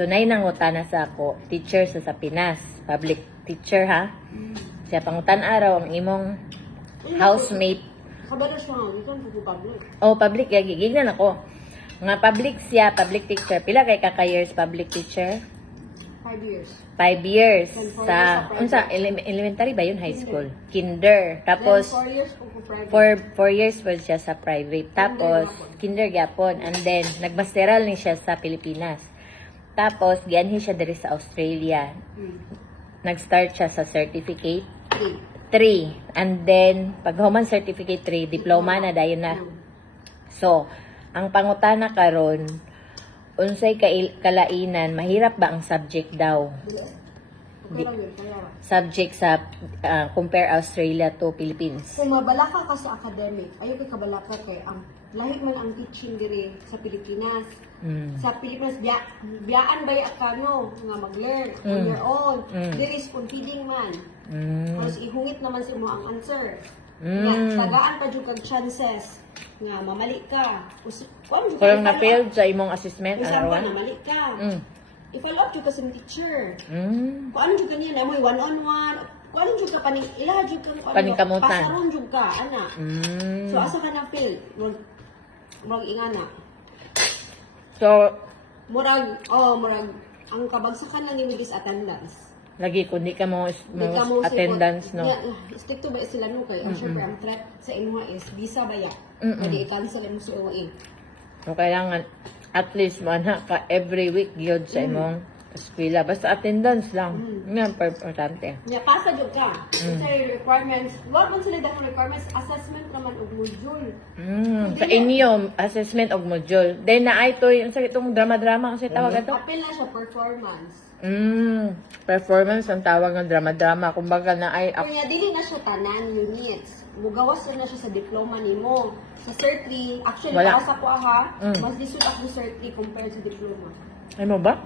So, nainangutana sa ako, teacher sa Pinas. Public teacher, ha? Siya pangutan araw ang imong housemate. Kabalo siya, hindi ka public. Oh, public. Gigignan ako. Nga public siya, public teacher. Pila kay kaka-years public teacher? 5 years. 5 years. Then 4 Sa, years sa unsa, elementary ba yun? High school? Kinder. Tapos, Then 4 years po po private. 4 years po siya sa private. Tapos, kinder gyapon. And then, nagmasteral ni siya sa Pilipinas. Tapos, gianhi siya diri sa Australia. Nag-start siya sa certificate 3. And then, pag human certificate 3, diploma na dayon na. So, ang pangutana karon, unsay kalainan, mahirap ba ang subject daw? Okay lang yun, kaya. Subject sa compare Australia to Philippines. Kung mabalaka ka sa academic, ayaw kay kabalaka kay ang lahi man ang teaching diri sa Pilipinas. Sa Pilipinas, biyaan ba ka no nga mag-learn on your own. Diri spoon feeding man. Tapos ihungit naman sa mo ang answer. Nga, tagaan pa jud kag chances nga mamali ka. Kung na-failed sa imong assessment, Isang ano pa na mali ka. I-follow up jud ka sa teacher. Kung ano jud kanina, mo one-on-one. Kung ano jud ka paning ilaha jud ka Paningkamutan. pasaron jud ka ana. So asa ka na fail? Murag ingana. So, Murag ang kabagsakan lang ni is attendance. lagi kung di ka mo, Di ka mo attendance, no? Stick to ba sila no kay syempre ang threat sa imo is visa ba ya? Pwede i-cancel mo sa OA. So, kailangan at least mana ka every week yun sa imong eskwela. Basta attendance lang. Yan, importante. Nya pasa jud ka. Sa requirements, wag man sila dahil requirements assessment naman og module. Sa inyo, assessment og module. Then, naay to, yung sa itong drama-drama, kasi tawag ito? Apil na siya performance. Performance ang tawag ng drama-drama. Kumbaga na ay Kaya dili na siya tanan units. Mugawas na siya sa diploma nimo. Sa Cert 3, actually Wala. para sa ko mas lisod ako sa Cert 3 compared sa diploma. ay mo ba?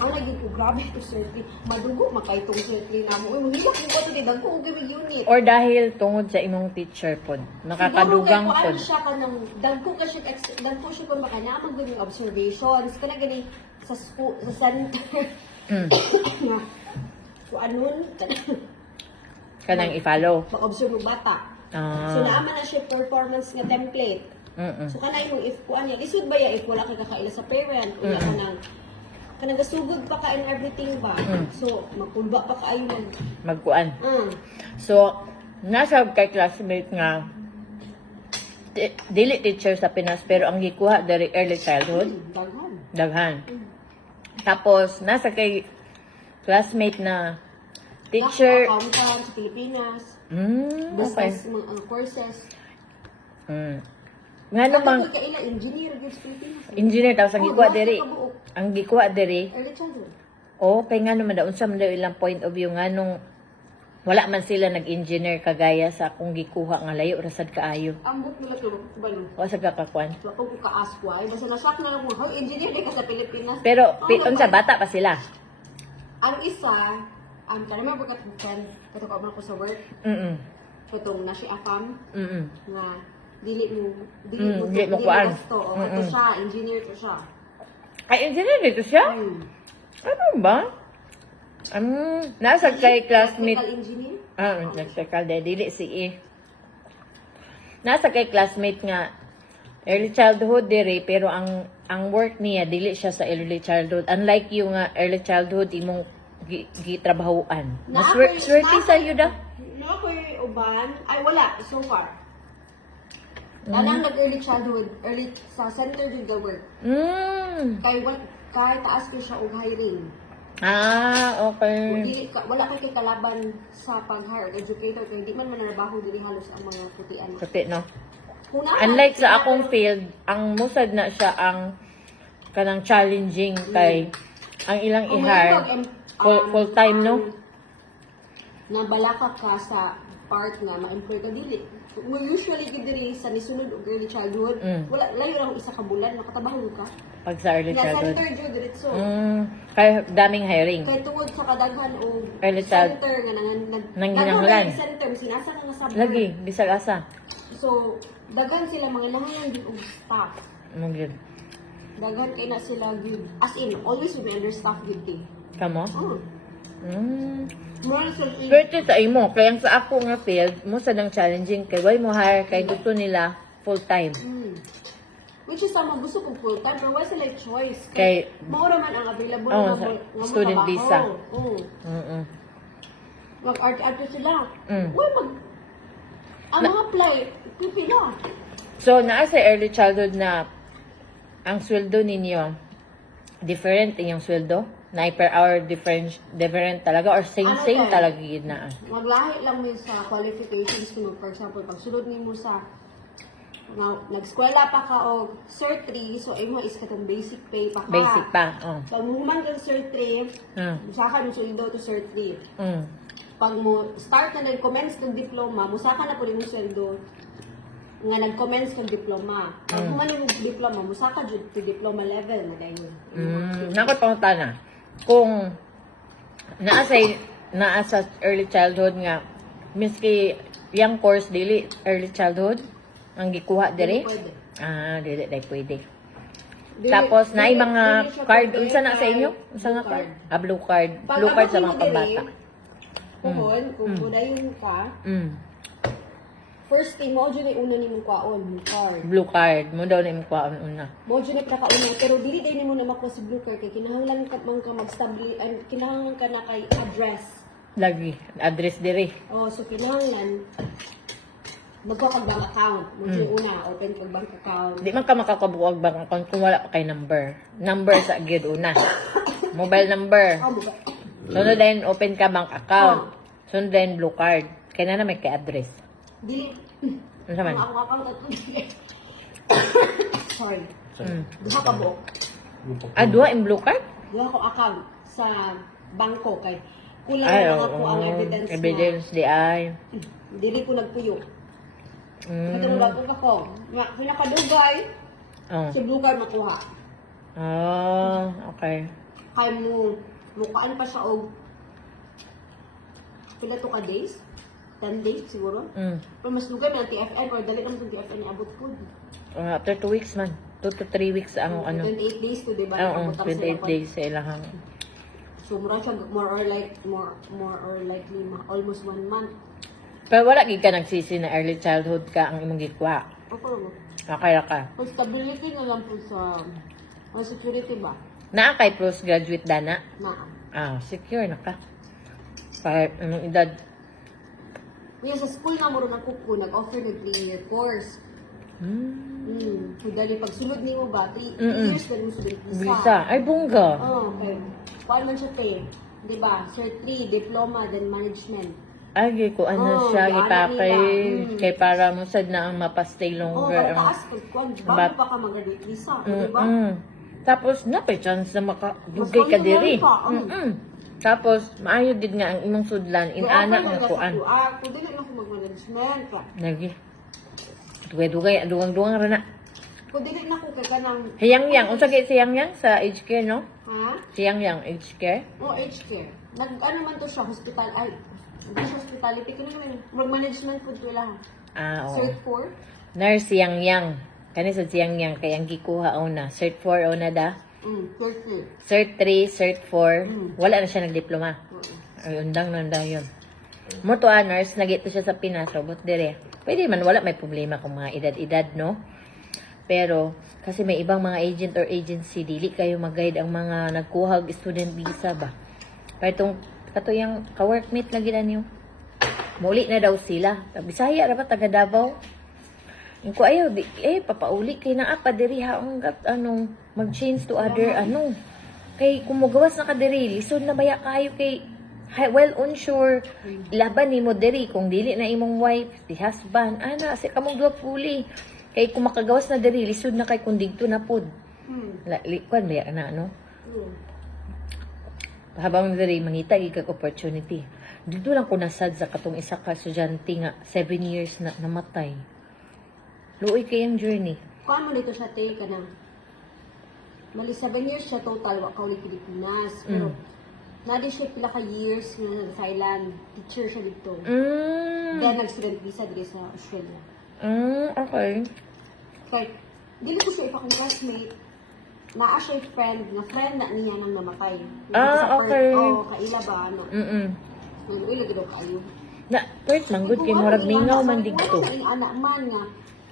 Ang lagi ko, grabe ito Cert 3. Madugo, makaitong Cert 3 na mo. Uy, mahilak ko ito, dagko ko gawin unit. Or dahil tungod sa imong teacher pod, nakakadugang Siguro kay pod. kuan siya kanang dagko siya kung baka naman gawin observations kana gani sa school sa center. Kung anon Kanang i-follow. mag-observe ng bata. So naaman na siya performance nga template. So kanay mo if kuan ya lisod ba ya if wala kay kakaila sa parent unya kanang gasugod pa ka and everything ba. So magpulba pa kaayo Magkuan. So, nasa kay classmate nga dili teacher sa Pinas pero ang gikuha dari early childhood, daghan. daghan. Tapos nasa kay classmate na teacher. Accountant sa Pilipinas. Okay. Business mga courses. Nga namang Ako kaila engineer gyud sa Pilipinas. engineer daw sa gikuha basta diri. kabuok. Ang gikuha diri. Early childhood. Okay nga naman daw unsa man daw ilang point of view nga nung wala man sila nag-engineer kagaya sa akong gikuha nga layo rasad kaayo. Ambot nila to kubalo. O sa kakakwan. Wa ko ka-ask why. Basta na-shock na lang mo, how engineer di ka sa Pilipinas. Pero unsa bata pa sila. Ang isa, kanama ba katukaw man ko sa work, katong na siya afam, nga dili mo kuan. gasto. O ito siya, engineer to siya. Ay, engineer dito siya? Ano ba? Nasa kay classmate. Electrical engineer? Electrical dili si nasa kay classmate nga early childhood diri pero ang work niya dili siya sa early childhood. Unlike yung early childhood imong gitrabahoan. Mas swerte sa iyo da. Na ako'y uban, ay wala, so far. Anang nag-early childhood, early sa center din the work. Kay taas ko siya og hiring. Okay. Dili ka, wala kay kalaban sa pag-hire educator kay di man manarabaho dili halos ang mga putian. Puti, no? Kuna, Unlike sa akong field, ang musad na siya ang kanang challenging kay ang ilang i-hire full time, no? Nabalaka ka sa part nga ma-employ ka dili. Usually gid dili sa nisunod og early childhood, wala layo ra isa ka bulan nakatabaho ka. Pag sa early Nga childhood. center jud diretso. Kaya daming hiring. Kay tungod sa kadaghan og Early child. center nga Nanghinahanglan. center sinasa nga sabon. Lagi, bisag asa. So daghan sila mga langan din og staff. Ano yun? Daghan kay na sila good. As in, always we understaff good day. Kamo? Oh. More sa Swerte sa imo. Kaya sa ako nga field, mo sa nang challenging kay why mo hire kay gusto nila full time. Which is sama gusto kong full time, pero why sila choice? Kay- maura man ang available Oh, nga student trabaho. visa. Oo. Mag-art sila. Mm. Why ang mga apply, pipila. So, naa sa early childhood na ang sweldo ninyo, different inyong sweldo? Na per hour different talaga? Or same Ano talaga yun na? Maglahi lang min sa qualifications ko. For example, pag sulod nimo sa nag-eskwela pa ka o Sir 3, so imo is katong basic pay pa ka. Basic pa. Oh. Pag muhuman kang Sir 3, musaka mo sweldo to Sir 3. Pag mo start na nag-commence kang diploma, musaka na po rin mo sweldo nga nag-commence kang diploma. Pag human yung diploma, musaka jud to diploma level na dayon. Nakot pang tana. Kung naa sa early childhood nga, miski yung course dili early childhood, ang gikuha diri? Pwede. Dili pwede. Dili- Tapos na dili- mga dili siya card, pwede unsa na sa kay inyo? Unsa nga blue card? Blue card. Pag Blue card sa abot mga mo diri, pambata. Kuhon, kung budayon ka, first thing mo dyan ay una ni mong kwaon, yung card. Blue card. Mo daw na yung kuhaan una. Mo dyan ay kakauna, pero dili din mo na makuha si blue card, kay kinahanglan ka man ka mag-stabili, and kinahanglan ka na kay address. Lagi. Address diri. Oh, so kinahanglan, magkuha kang bank account. Mo dyan una, open kang bank account. Di man ka makakabuwag bank account kung wala pa kay number. Number sa gid una. Mobile number. Oh, buka. Sunod din open ka bank account. Sunod din blue card. Kaya na may kay address. Dili. Ano man? Ang account at Sorry. Duha ka buok. Duha yung blue card? Duha ko account sa bangko kay kulang Ay, na oo. ako ang evidence, Evidence di ay. Dili ko nagpuyo. Ito mo lang ako. Nga, pinakadugay, Oh. sa blue card makuha. Okay. Kaya mo, mukaan pa siya og pila to ka days? 10 days siguro? Pero mas lugay na ang TFN, pero dali naman itong TFN ni abot po. After 2 weeks man. 2 to 3 weeks ang ano. 28 days to, diba? Oo, Abot ang 28 sila days sa ilahang. So, mura siya more or likely almost 1 month. Pero wala gid ka nagsisi na early childhood ka ang imong gikuha. Ako mo. Okay ra ka. Pag stability na lang po sa security ba? Naa kay postgraduate dana. Na. Secure na ka. Para anong edad? Ngayon sa school na muro ng kuko, nag-offer ng 3-year course. Kung dali pagsulod ni mo ba, 3 years na rin sulod Visa. Ay, bungga. Okay. Paano man siya pay? Diba? Cert 3, diploma, then management. Ay, ko ano siya, gipakay. Kay para mo sad na ang mapastay longer. Para taas, kung bago pa ka mag-graduate visa. Diba? Tapos, napay chance na makadugay ka diri. Tapos, maayo din nga ang imong sudlan. Inana nga kuan. Kung dili na ako mag-management. Lagi. Dugay-dugay, duwang-duwang ra na. Kung dili na ako kaganang... Hiyang-yang. Unsa kay siyang-yang sa aged care, no? Ha? Siyang-yang, aged care? Aged care. Ano man to siya, hospital. Ay, hindi siya hospitality. Kung naman, mag-management po ito lang. Oo. Cert 4? Nurse siyang-yang. Kani sa siyang-yang, kaya ang gikuha una. Cert 4 una da. Cert 3. Cert 3, Cert 4. Wala na siya nagdiploma. Ay, undang nanda yun. Mo to nurse, nagito siya sa Pinas, robot dire. Pwede man, wala may problema kung mga edad-edad, no? Pero, kasi may ibang mga agent or agency, dili kayo mag-guide ang mga nagkuhag student visa ba? Pero katong ka-workmate lagi na niyo. Muli na daw sila. Bisaya ra ba taga Davao? Yung ko ayaw, papauli kay na apa diri haong mag-change to other kay kumugawas na ka diri, lisod na baya kayo kay well unsure laban nimo diri kung dili na imong wife, the husband, si kamong duha puli. Kay kung makagawas na diri, lisod na kay kung digto na pod. Kwan baya na habang diri mangita gid opportunity. Dito lang ko nasad sa katong isa ka estudyante nga 7 years na namatay. Luoy kayang journey. Kung mo dito siya take ka na, mali 7 years siya total, wa ka ulit Pilipinas. Pero, nadi siya pila ka years nga nag-Thailand. Teacher siya dito. Then, nag-student visa dito sa Australia. Okay. Kaya, dili ko siya ipa kong classmate. naa siya friend na niya nang namatay. Ah, okay. Kaila ba ano? Uy, daw kayo. Na, Perth, manggod kay murag mingaw man digto. Ang anak man nga.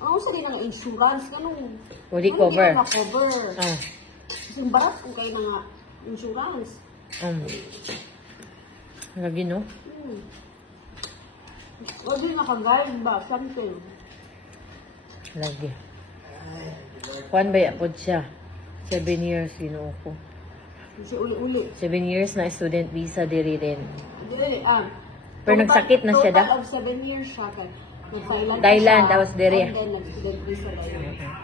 Ang sa din ang insurance kanong. Wali cover. Wala cover. Ah. Kasi barat kung kayo nga insurance. Lagi no? Wala naka-guide ba? Something. Lagi. Kuan ba yapod siya? 7 years, ginoo ko. Kasi uli-uli. 7 years na student visa diri rin. Pero Total- nagsakit na siya, Total of 7 years siya. Thailand Thailand, siya, tapos diri. And then nag-student visa dahil.